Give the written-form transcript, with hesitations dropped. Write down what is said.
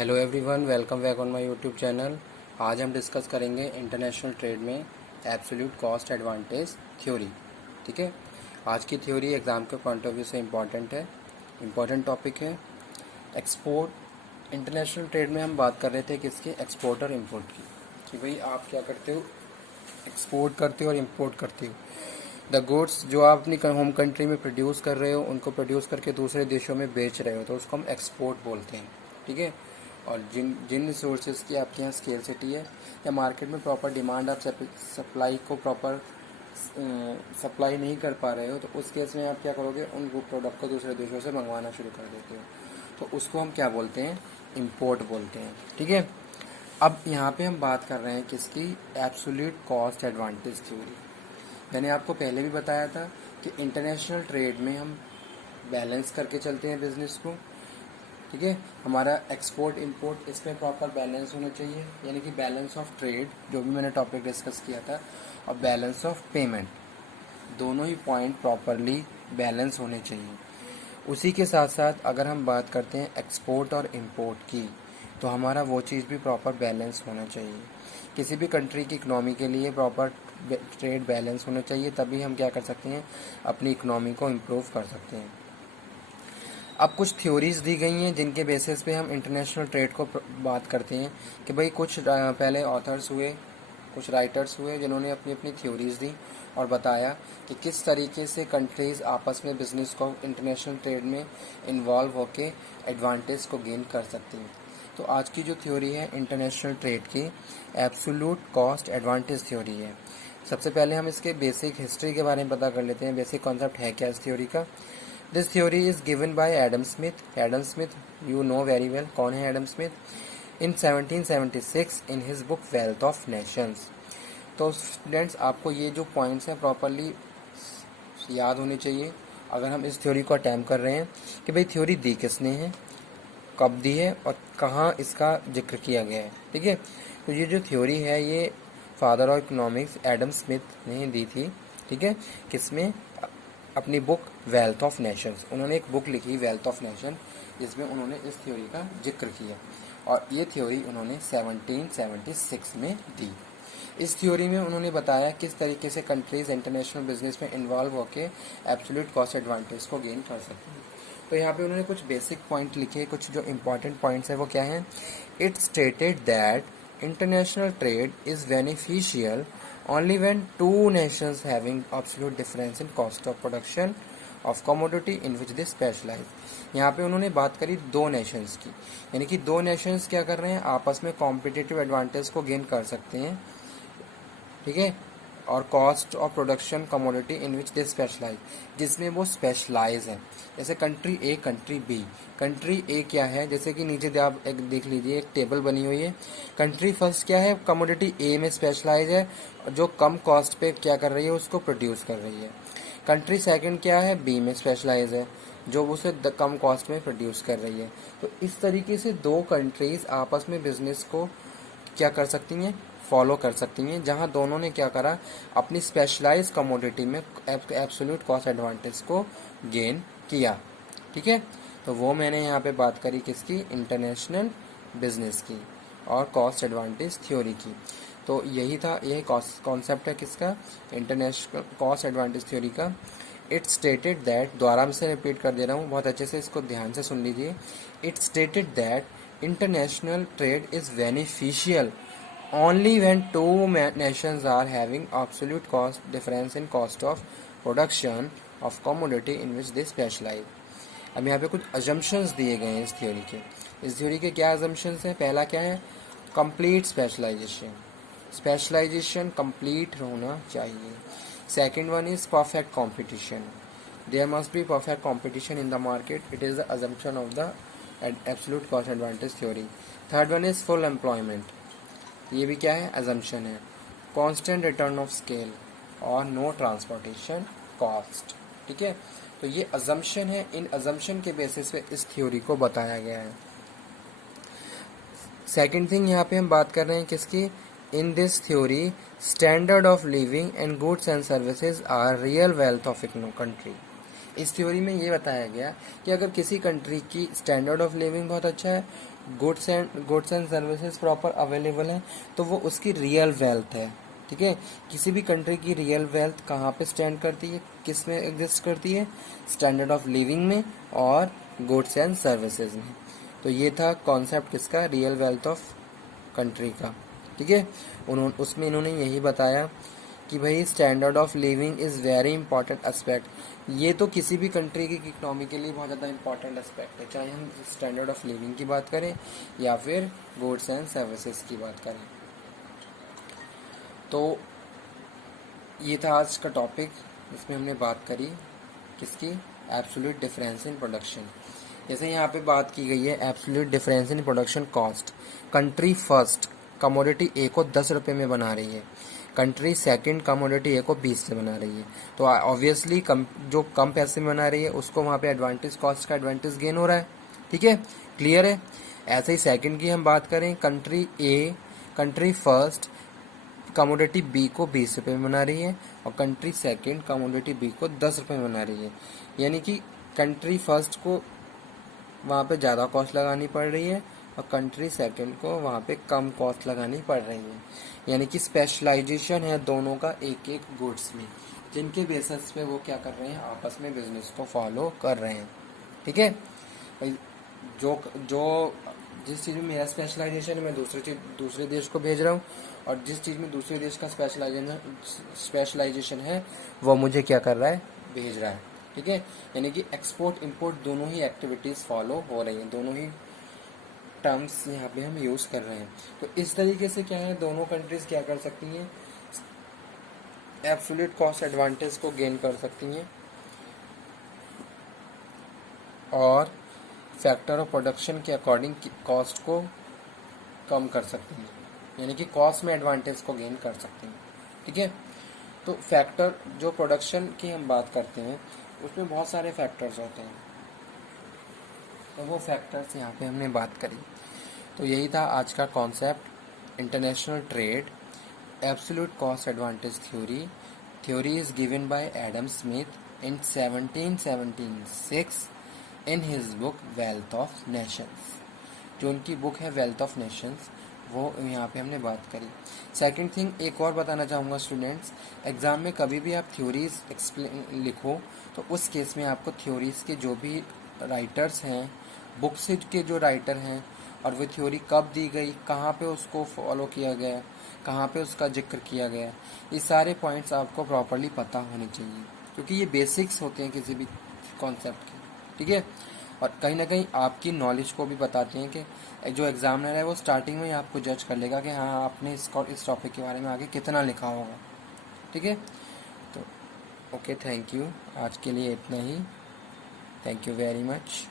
Hello everyone, welcome back on my YouTube channel. आज हम discuss करेंगे इंटरनेशनल ट्रेड में एब्सोल्यूट कॉस्ट एडवांटेज थ्योरी। ठीक है, आज की थ्योरी एग्ज़ाम के पॉइंट ऑफ व्यू से इम्पॉर्टेंट टॉपिक है। एक्सपोर्ट इंटरनेशनल ट्रेड में हम बात कर रहे थे किसके, एक्सपोर्ट और इम्पोर्ट की, कि भाई आप क्या करते हो, एक्सपोर्ट करते हो और इम्पोर्ट करते हो। द गुड्स जो आप अपनी होम कंट्री में प्रोड्यूस कर रहे हो, उनको प्रोड्यूस करके दूसरे देशों में बेच रहे हो, तो उसको हम एक्सपोर्ट बोलते हैं। ठीक है, और जिन जिन रिसोर्सेज की आपके यहाँ स्केर्सिटी है या मार्केट में प्रॉपर डिमांड, आप सप्लाई को प्रॉपर सप्लाई नहीं कर पा रहे हो, तो उस केस में आप क्या करोगे, उन प्रोडक्ट को दूसरे देशों से मंगवाना शुरू कर देते हो, तो उसको हम क्या बोलते हैं, इम्पोर्ट बोलते हैं। ठीक है, अब यहाँ पे हम बात कर रहे हैं किसकी, एब्सोल्यूट कॉस्ट एडवांटेज थ्योरी। मैंने आपको पहले भी बताया था कि इंटरनेशनल ट्रेड में हम बैलेंस करके चलते हैं बिजनेस को। ठीक है, हमारा एक्सपोर्ट इंपोर्ट इसमें प्रॉपर बैलेंस होना चाहिए, यानी कि बैलेंस ऑफ ट्रेड जो भी मैंने टॉपिक डिस्कस किया था, और बैलेंस ऑफ पेमेंट, दोनों ही पॉइंट प्रॉपरली बैलेंस होने चाहिए। उसी के साथ साथ अगर हम बात करते हैं एक्सपोर्ट और इंपोर्ट की, तो हमारा वो चीज़ भी प्रॉपर बैलेंस होना चाहिए। किसी भी कंट्री की इकनॉमी के लिए प्रॉपर ट्रेड बैलेंस होना चाहिए, तभी हम क्या कर सकते हैं, अपनी इकनॉमी को इम्प्रूव कर सकते हैं। अब कुछ थ्योरीज दी गई हैं जिनके बेसिस पे हम इंटरनेशनल ट्रेड को बात करते हैं, कि भाई कुछ पहले ऑथर्स हुए, कुछ राइटर्स हुए जिन्होंने अपनी अपनी थ्योरीज दी और बताया कि किस तरीके से कंट्रीज़ आपस में बिजनेस को इंटरनेशनल ट्रेड में इन्वॉल्व होके एडवांटेज को गेन कर सकती हैं। तो आज की जो थ्योरी है इंटरनेशनल ट्रेड की, एब्सोल्यूट कॉस्ट एडवांटेज थ्योरी है। सबसे पहले हम इसके बेसिक हिस्ट्री के बारे में पता कर लेते हैं, बेसिक कॉन्सेप्ट है क्या इस थ्योरी का। This theory is given by Adam Smith. Adam Smith you know very well, कौन है Adam Smith, in 1776 in his book wealth of Nations. तो स्टूडेंट्स, आपको ये जो पॉइंट्स हैं प्रॉपरली याद होने चाहिए अगर हम इस थ्योरी को अटैम्प्ट कर रहे हैं, कि भाई थ्योरी दी किसने है, कब दी है और कहाँ इसका जिक्र किया गया है। ठीक है, तो ये जो थ्योरी है ये father of economics Adam Smith ने दी थी। ठीक है, किसमें, अपनी बुक वेल्थ ऑफ नेशंस। उन्होंने एक बुक लिखी वेल्थ ऑफ नेशन, जिसमें उन्होंने इस थ्योरी का जिक्र किया, और ये थ्योरी उन्होंने 1776 में दी। इस थ्योरी में उन्होंने बताया किस तरीके से कंट्रीज इंटरनेशनल बिजनेस में इन्वॉल्व होकर एब्सोल्यूट कॉस्ट एडवांटेज को गेन कर सकती हैं। तो यहाँ पे उन्होंने कुछ बेसिक पॉइंट लिखे, कुछ जो इम्पोर्टेंट पॉइंट्स है वो क्या है। It stated that international trade is beneficial only when two nations having absolute difference in cost of production of commodity in which they specialize। यहाँ पे उन्होंने बात करी दो नेशंस की, यानी कि दो नेशंस क्या कर रहे हैं, आपस में कॉम्पिटिटिव एडवांटेज को गेन कर सकते हैं। ठीक है, और cost of production commodity in which they specialise, जिसमें वो स्पेशलाइज है। जैसे country A, country B. Country A क्या है, जैसे कि नीचे आप एक देख लीजिए, एक टेबल बनी हुई है। कंट्री फर्स्ट क्या है, कमोडिटी ए में स्पेशलाइज है, जो कम कॉस्ट पे क्या कर रही है, उसको प्रोड्यूस कर रही है। कंट्री सेकंड क्या है, बी में स्पेशलाइज है, जो उसे कम कॉस्ट में प्रोड्यूस कर रही है। तो इस तरीके से दो कंट्रीज आपस में बिजनेस को क्या कर सकती हैं, फॉलो कर सकती हैं, जहां दोनों ने क्या करा, अपनी स्पेशलाइज कमोडिटी में एब्सोल्यूट कॉस्ट एडवांटेज को गेन किया। ठीक है, तो वो मैंने यहाँ पे बात करी किसकी, इंटरनेशनल बिजनेस की और कॉस्ट एडवांटेज थ्योरी की। तो यही था, यही कॉन्सेप्ट है किसका, इंटरनेशनल कॉस्ट एडवांटेज थ्योरी का। इट स्टेटेड दैट, दोबारा से रिपीट कर दे रहा हूँ, बहुत अच्छे से इसको ध्यान से सुन लीजिए। It stated that international trade is beneficial only when two nations are having absolute cost difference in cost of production of commodity in which they specialize। अब यहाँ पे कुछ assumptions दिए गए हैं इस थ्योरी के। इस थ्योरी के क्या assumptions हैं, पहला क्या है, complete specialization, स्पेशलाइजेशन कंप्लीट होना चाहिए। Second one is perfect competition, there must be perfect competition in the market, it is the assumption of the absolute cost advantage theory। Third one is full employment, ये भी क्या है, assumption है। Constant return of scale और no transportation cost. ठीक है, तो ये अजम्पशन है, इन अजम्पशन के बेसिस पे इस थ्योरी को बताया गया है। सेकंड थिंग यहाँ पे हम बात कर रहे हैं किसकी, in this theory standard of living and goods and services are real wealth of country. इस थ्योरी में ये बताया गया कि अगर किसी कंट्री की स्टैंडर्ड ऑफ लिविंग बहुत अच्छा है goods and services proper available है, तो वो उसकी रियल वेल्थ है। ठीक है, किसी भी कंट्री की रियल वेल्थ कहाँ पे स्टैंड करती है, किस में एग्जिस्ट करती है, स्टैंडर्ड ऑफ लिविंग में और गुड्स एंड सर्विसेज में। तो ये था कॉन्सेप्ट किसका, रियल वेल्थ ऑफ कंट्री का। ठीक है, उसमें इन्होंने यही बताया कि भाई standard of living is very important aspect. ये तो किसी भी कंट्री की इकोनॉमी के लिए बहुत ज़्यादा इंपॉर्टेंट एस्पेक्ट है, चाहे हम स्टैंडर्ड ऑफ लिविंग की बात करें या फिर गुड्स एंड सर्विसेज की बात करें। तो ये था आज का टॉपिक, इसमें हमने बात करी किसकी, एब्सोल्यूट डिफरेंस इन प्रोडक्शन। जैसे यहाँ पे बात की गई है absolute difference in production cost. Country first commodity A को 10 रुपये में बना रही है, कंट्री सेकंड कमोडिटी ए को 20 से बना रही है, तो ऑब्वियसली जो कम पैसे में बना रही है उसको वहाँ पे एडवांटेज, कॉस्ट का एडवांटेज गेन हो रहा है। ठीक है, क्लियर है। ऐसे ही सेकंड की हम बात करें, कंट्री फर्स्ट कमोडिटी बी को 20 रुपये में बना रही है और कंट्री सेकंड कमोडिटी बी को 10 रुपये में बना रही है, यानी कि कंट्री फर्स्ट को वहाँ पे ज़्यादा कॉस्ट लगानी पड़ रही है और कंट्री सेकंड को वहाँ पे कम कॉस्ट लगानी पड़ रही है, यानी कि स्पेशलाइजेशन है दोनों का एक एक गुड्स में, जिनके बेसिस पे वो क्या कर रहे हैं, आपस में बिजनेस को फॉलो कर रहे हैं। ठीक है, जो जो जिस चीज़ में मेरा स्पेशलाइजेशन है मैं दूसरे देश को भेज रहा हूँ, और जिस चीज़ में दूसरे देश का स्पेशलाइजेशन है वो मुझे क्या कर रहा है, भेज रहा है। ठीक है, यानी कि एक्सपोर्ट इंपोर्ट दोनों ही एक्टिविटीज़ फॉलो हो रही हैं, दोनों ही टर्म्स यहाँ पे हम यूज़ कर रहे हैं। तो इस तरीके से क्या है, दोनों कंट्रीज़ क्या कर सकती हैं, एब्सोल्यूट कॉस्ट एडवांटेज को गेन कर सकती हैं और फैक्टर ऑफ प्रोडक्शन के अकॉर्डिंग कॉस्ट को कम कर सकती हैं, यानी कि कॉस्ट में एडवांटेज को गेन कर सकती हैं। ठीक है, तो फैक्टर जो प्रोडक्शन की हम बात करते हैं उसमें बहुत सारे फैक्टर्स होते हैं, तो वो फैक्टर्स यहाँ पे हमने बात करी। तो यही था आज का concept, international trade, absolute cost advantage theory. Theory is given by Adam Smith in 1776 in his book wealth of Nations. जो उनकी बुक है वेल्थ ऑफ नेशंस, वो यहाँ पे हमने बात करी। सेकंड थिंग एक और बताना चाहूँगा स्टूडेंट्स, एग्ज़ाम में कभी भी आप थ्योरीज लिखो तो उस केस में आपको थ्योरीज के जो भी राइटर्स हैं, बुक से के जो राइटर हैं, और वो थ्योरी कब दी गई, कहाँ पे उसको फॉलो किया गया, कहाँ पे उसका जिक्र किया गया, ये सारे पॉइंट्स आपको प्रॉपरली पता होने चाहिए, क्योंकि ये बेसिक्स होते हैं किसी भी कॉन्सेप्ट के। ठीक है, और कहीं ना कहीं आपकी नॉलेज को भी बताते हैं कि जो एग्जामिनर है वो स्टार्टिंग में ही आपको जज कर लेगा कि हाँ आपने इस टॉपिक के बारे में आगे कितना लिखा होगा। ठीक है, तो ओके, थैंक यू, आज के लिए इतना ही, थैंक यू वेरी मच।